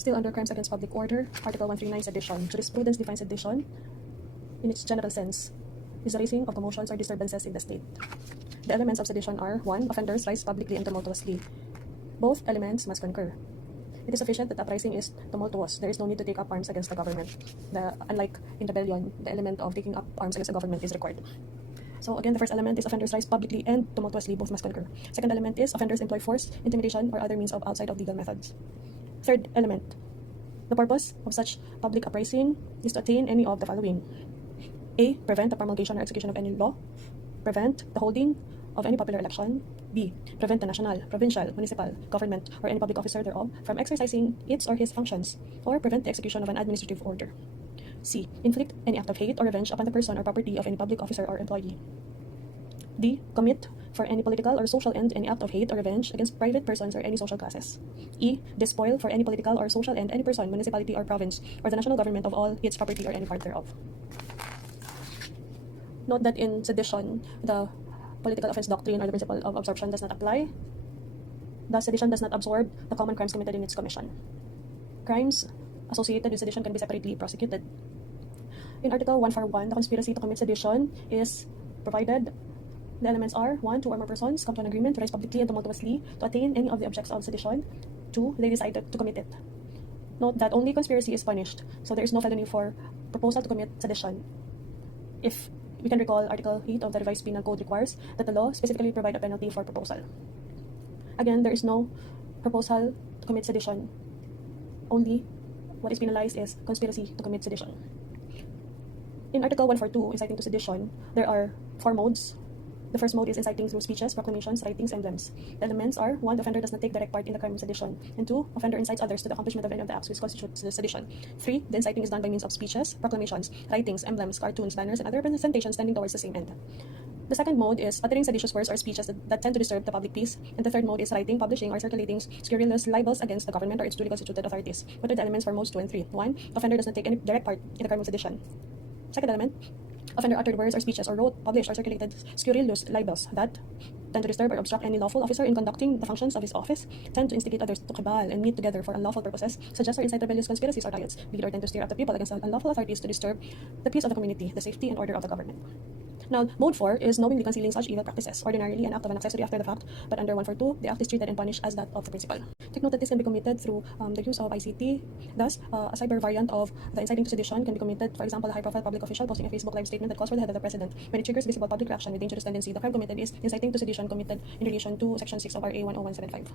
Still under Crimes Against Public Order, Article 139, Sedition. Jurisprudence defines sedition, in its general sense, is the raising of commotions or disturbances in the state. The elements of sedition are: 1. Offenders rise publicly and tumultuously. Both elements must concur. It is sufficient that the uprising is tumultuous. There is no need to take up arms against the government. Unlike in rebellion, the element of taking up arms against the government is required. So again, the first element is offenders rise publicly and tumultuously. Both must concur. Second element is offenders employ force, intimidation, or other means of outside of legal methods. Third element, the purpose of such public uprising is to attain any of the following: A. Prevent the promulgation or execution of any law. Prevent the holding of any popular election. B. Prevent the national, provincial, municipal, government, or any public officer thereof from exercising its or his functions, or prevent the execution of an administrative order. C. Inflict any act of hate or revenge upon the person or property of any public officer or employee. D. Commit for any political or social end any act of hate or revenge against private persons or any social classes. E. Despoil for any political or social end any person, municipality, or province, or the national government of all its property or any part thereof. Note that in sedition, the political offense doctrine or the principle of absorption does not apply. Thus, sedition does not absorb the common crimes committed in its commission. Crimes associated with sedition can be separately prosecuted. In Article 141, the conspiracy to commit sedition is provided. The elements are: 1. Two or more persons come to an agreement to rise publicly and tumultuously to attain any of the objects of sedition. 2. They decide to commit it. Note that only conspiracy is punished, so there is no felony for proposal to commit sedition. If we can recall, Article 8 of the Revised Penal Code requires that the law specifically provide a penalty for proposal. Again, there is no proposal to commit sedition. Only what is penalized is conspiracy to commit sedition. In Article 142, inciting to sedition, there are 4 modes. The first mode is inciting through speeches, proclamations, writings, emblems. The elements are: 1. The offender does not take direct part in the crime of sedition, and 2. Offender incites others to the accomplishment of any of the acts which constitute sedition. 3. The inciting is done by means of speeches, proclamations, writings, emblems, cartoons, banners, and other representations tending towards the same end. The second mode is uttering seditious words or speeches that tend to disturb the public peace, and the third mode is writing, publishing, or circulating scurrilous libels against the government or its duly constituted authorities. What are the elements for modes 2 and 3? 1. Offender does not take any direct part in the crime of sedition. Second element, offender uttered words or speeches or wrote, published, or circulated scurrilous libels that tend to disturb or obstruct any lawful officer in conducting the functions of his office, tend to instigate others to cabal and meet together for unlawful purposes, suggest or incite rebellious conspiracies or riots, lead or tend to stir up the people against unlawful authorities to disturb the peace of the community, the safety and order of the government. Now, mode 4 is knowingly concealing such evil practices, ordinarily an act of an accessory after the fact, but under 142, the act is treated and punished as that of the principal. Take note that this can be committed through the use of ICT. Thus, a cyber variant of the inciting to sedition can be committed, for example, a high-profile public official posting a Facebook live statement that calls for the head of the president. When it triggers visible public reaction with dangerous tendency, the crime committed is inciting to sedition committed in relation to Section 6 of RA 10175.